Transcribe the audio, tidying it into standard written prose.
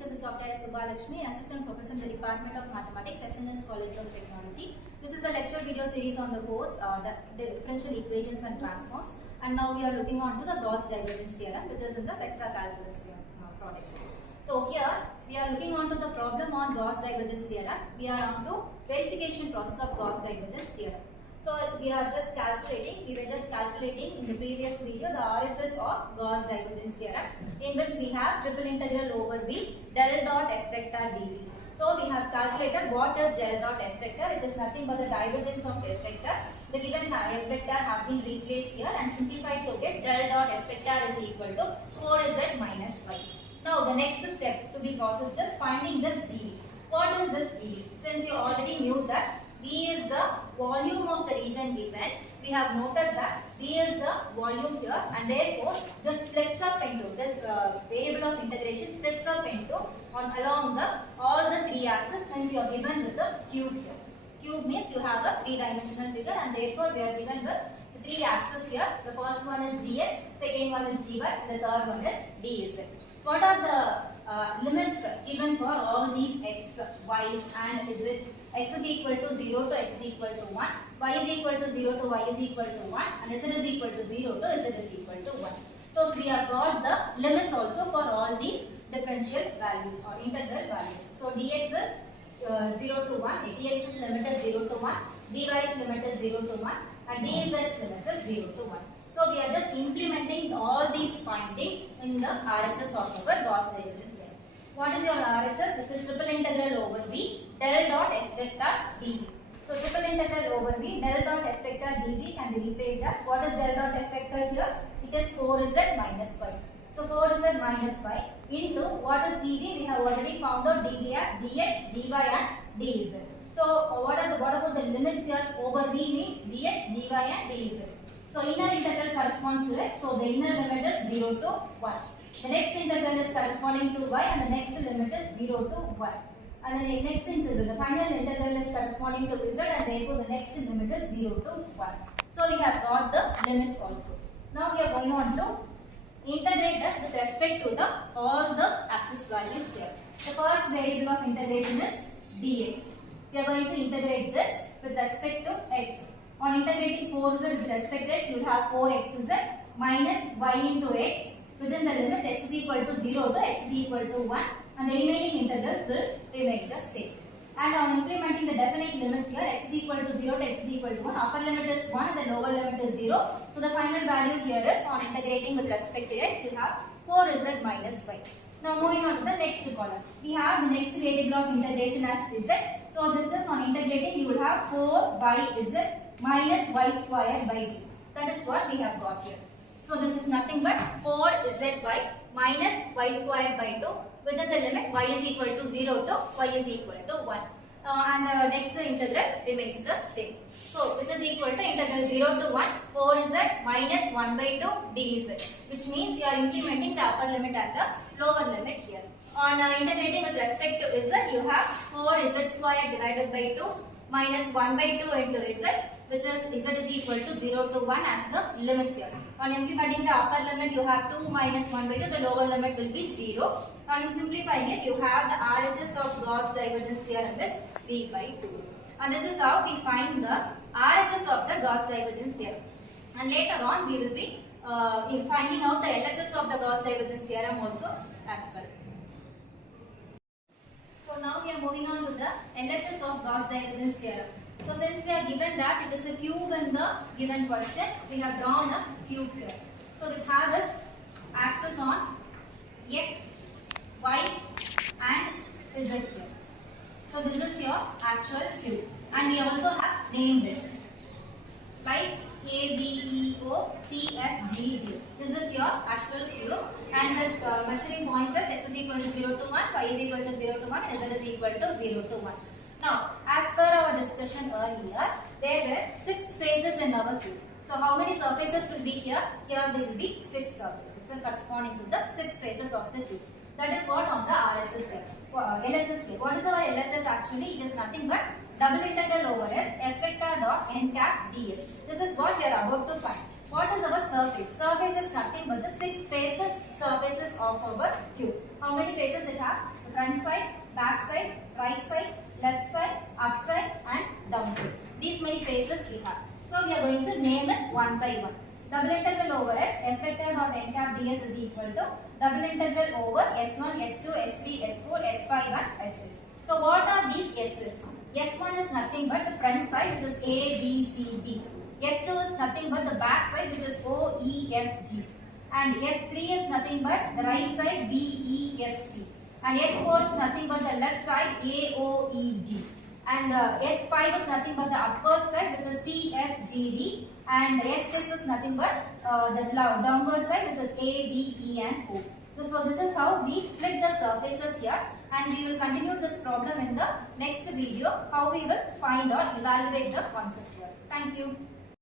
This is Dr. S. Subalakshmi, Assistant Professor in the Department of Mathematics, SNS College of Technology. This is a lecture video series on the course, the differential equations and transforms. And now we are looking on to the Gauss Divergence Theorem, which is in the vector calculus product. So here we are looking on to the problem on Gauss Divergence Theorem. We are on to verification process of Gauss Divergence Theorem. So we were just calculating in the previous video the RHS of Gauss Divergence Theorem, in which we have triple integral over V del dot f vector dv. So we have calculated what is del dot f vector. It is nothing but the divergence of f vector. The given f vector have been replaced here and simplified to get del dot f vector is equal to 4z minus 5. Now the next step to be processed is finding this dv. What is this dv? Since you already knew that V is the volume of the region given, we have noted that V is the volume here, and therefore this splits up into this variable of integration splits up into along the all the three axes, since you are given with the cube here. Cube means you have a three-dimensional figure, and therefore we are given with the three axes here. The first one is dx, second one is dy, and the third one is dz. What are the limits given for all these x, y's and z's? X is equal to 0 to x is equal to 1, y is equal to 0 to y is equal to 1, and z is equal to 0 to z is equal to 1. So we have got the limits also for all these differential values or integral values. So dx is 0 to 1, dx's limit is 0 to 1, dy's limit is 0 to 1, and dz's limit is 0 to 1. So we are just implementing all these findings in the RHS of our Gauss Divergence Theorem. What is your RHS? It is triple integral over V del dot f vector dv. So triple integral over V del dot f vector dv can be replaced as, what is del dot f vector here? It is 4z minus 5. So 4z minus 5 into what is dv? We have already found out dv as dx, dy and dz. So what about the limits here? Over V means dx, dy and dz. So inner integral corresponds to x. So the inner limit is 0 to 1. The next integral is corresponding to y, and the next limit is 0 to 1. And the next integral, the final integral is corresponding to z, and therefore the next limit is 0 to 1. So we have got the limits also. Now we are going on to integrate that with respect to all the axis values here. The first variable of integration is dx. We are going to integrate this with respect to x. On integrating 4z with respect to x, you will have 4xz minus y into x. Within the limits x is equal to 0 to x is equal to 1, and the remaining integrals will remain the same. And on implementing the definite limits here, x is equal to 0 to x is equal to 1, upper limit is 1 and the lower limit is 0. So the final value here is, on integrating with respect to x, you have 4z minus 5. Now moving on to the next column. We have the next variable of integration as z. So this is, on integrating, you will have 4 by z minus y square by d. That is what we have got here. So this is nothing but 4z by minus y square by 2. Within the limit y is equal to 0 to y is equal to 1. And the next integral remains the same. So which is equal to integral 0 to 1 4z minus 1 by 2 dz. Which means you are implementing the upper limit and the lower limit here. On integrating with respect to z, you have 4z square divided by 2 minus 1 by 2 into z, which is z is equal to 0 to 1 as the limits here. On implementing the upper limit, you have 2 minus 1 by 2, the lower limit will be 0. On simplifying it, you have the RHS of Gauss Divergence Theorem is 3 by 2. And this is how we find the RHS of the Gauss Divergence Theorem. And later on, we will be finding out the LHS of the Gauss Divergence Theorem also as well. So now we are moving on to the LHS of Gauss Divergence Theorem. So since we are given that it is a cube in the given question, we have drawn a cube here. So which have its axis on x, y and z here. So this is your actual cube, and we also have named it like A, B, E, O, C, F, G, D. This is your actual cube, and with measuring points as x is equal to 0 to 1, y is equal to 0 to 1, and z is equal to 0 to 1. Now, as per our discussion earlier, there were 6 faces in our cube. So, how many surfaces will be here? Here there will be 6 surfaces, so corresponding to the 6 faces of the cube. That is what on the RHS here. LHS here. What is our LHS actually? It is nothing but double integral over s f vector dot n cap ds. This is what we are about to find. What is our surface? Surface is nothing but the 6 faces surfaces of our cube. How many faces it have? The front side, back side, right side, left side, upside and downside. These many faces we have. So we are going to name it one by one. Double integral over S f vector dot n cap ds is equal to double integral over S1, S2, S3, S4, S5 and S6. So what are these S's? S1 is nothing but the front side, which is A, B, C, D. S2 is nothing but the back side, which is O, E, F, G. And S3 is nothing but the right side, B, E, F, C. And S4 is nothing but the left side, A, O, E, D. And S5 is nothing but the upward side, which is C, F, G, D. And S6 is nothing but the downward side, which is A, B, E, and O. So this is how we split the surfaces here, and we will continue this problem in the next video, how we will find or evaluate the concept here. Thank you.